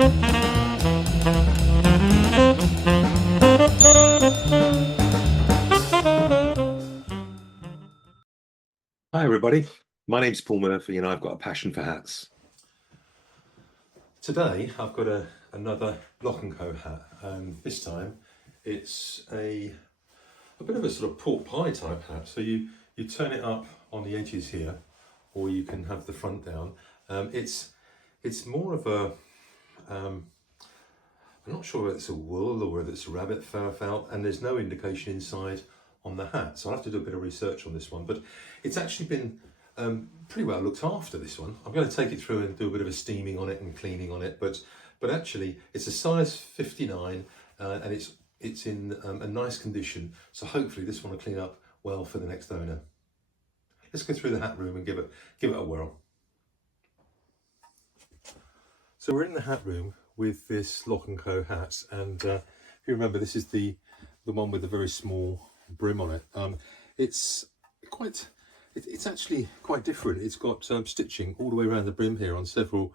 Hi everybody, my name's Paul Murphy and I've got a passion for hats. Today I've got another Lock&Co hat, and this time it's a bit of a sort of pork pie type hat. So you turn it up on the edges here, or you can have the front down. It's more of a, I'm not sure whether it's a wool or whether it's a rabbit fur felt, and there's no indication inside on the hat, so I'll have to do a bit of research on this one, but it's actually been pretty well looked after, this one. I'm going to take it through and do a bit of a steaming on it and cleaning on it, but actually it's a size 59 and it's in a nice condition, so hopefully this one will clean up well for the next owner. Let's go through the hat room and give it a whirl. So we're in the hat room with this Lock&Co hat, and if you remember, this is the one with the very small brim on it. It's actually quite different. It's got stitching all the way around the brim here on several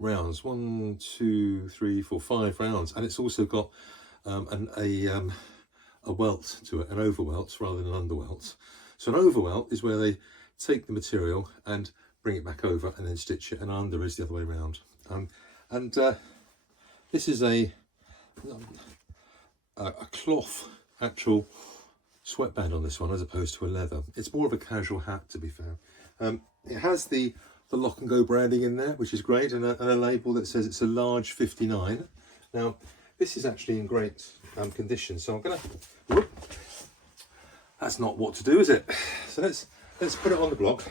rounds, 1, 2, 3, 4, 5 rounds, and it's also got a welt to it, an overwelt rather than an underwelt. So an overwelt is where they take the material and bring it back over and then stitch it, and under is the other way around. This is a cloth actual sweatband on this one, as opposed to a leather. It's more of a casual hat, to be fair. It has the Lock&Co branding in there, which is great, and a label that says it's a large 59. Now this is actually in great condition, so I'm gonna, whoop, that's not what to do, is it? So let's put it on the block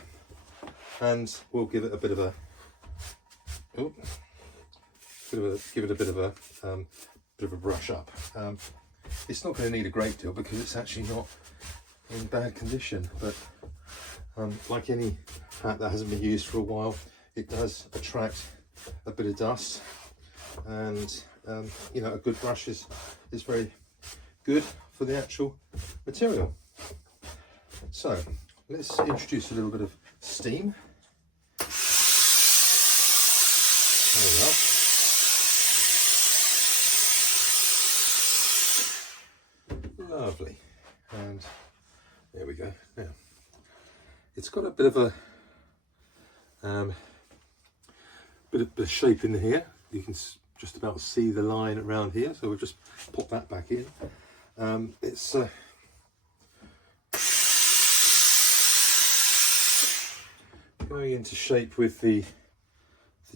and we'll give it a bit of a, give it a bit of a brush up. It's not going to need a great deal because it's actually not in bad condition, but like any hat that hasn't been used for a while, it does attract a bit of dust, and you know, a good brush is very good for the actual material. So let's introduce a little bit of steam. There we are. Lovely, and there we go. Now it's got a bit of a bit of shape in here. You can just about see the line around here, so we'll just pop that back in. It's going into shape with the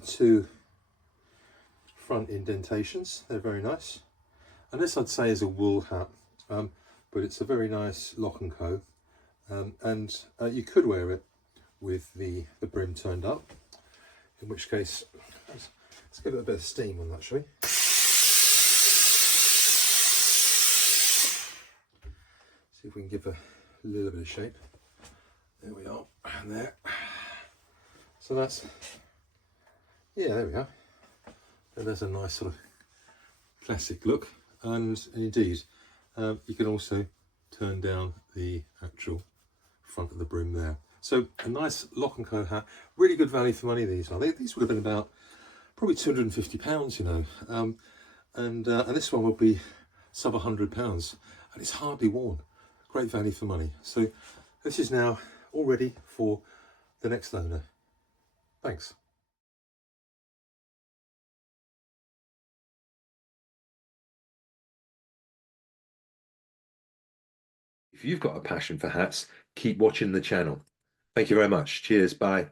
two front indentations. They're very nice, and this I'd say is a wool hat. But it's a very nice Lock&Co, and you could wear it with the brim turned up, in which case let's give it a bit of steam on that, shall we? See if we can give a little bit of shape. There we are, and there. So that's, yeah, there we go. And there's a nice sort of classic look, and indeed you can also turn down the actual front of the brim there. So a nice Lock&Co hat, really good value for money. These would have been about probably £250, you know, and this one will be sub £100, and it's hardly worn. Great value for money. So this is now all ready for the next owner. Thanks. If you've got a passion for hats, keep watching the channel. Thank you very much. Cheers. Bye.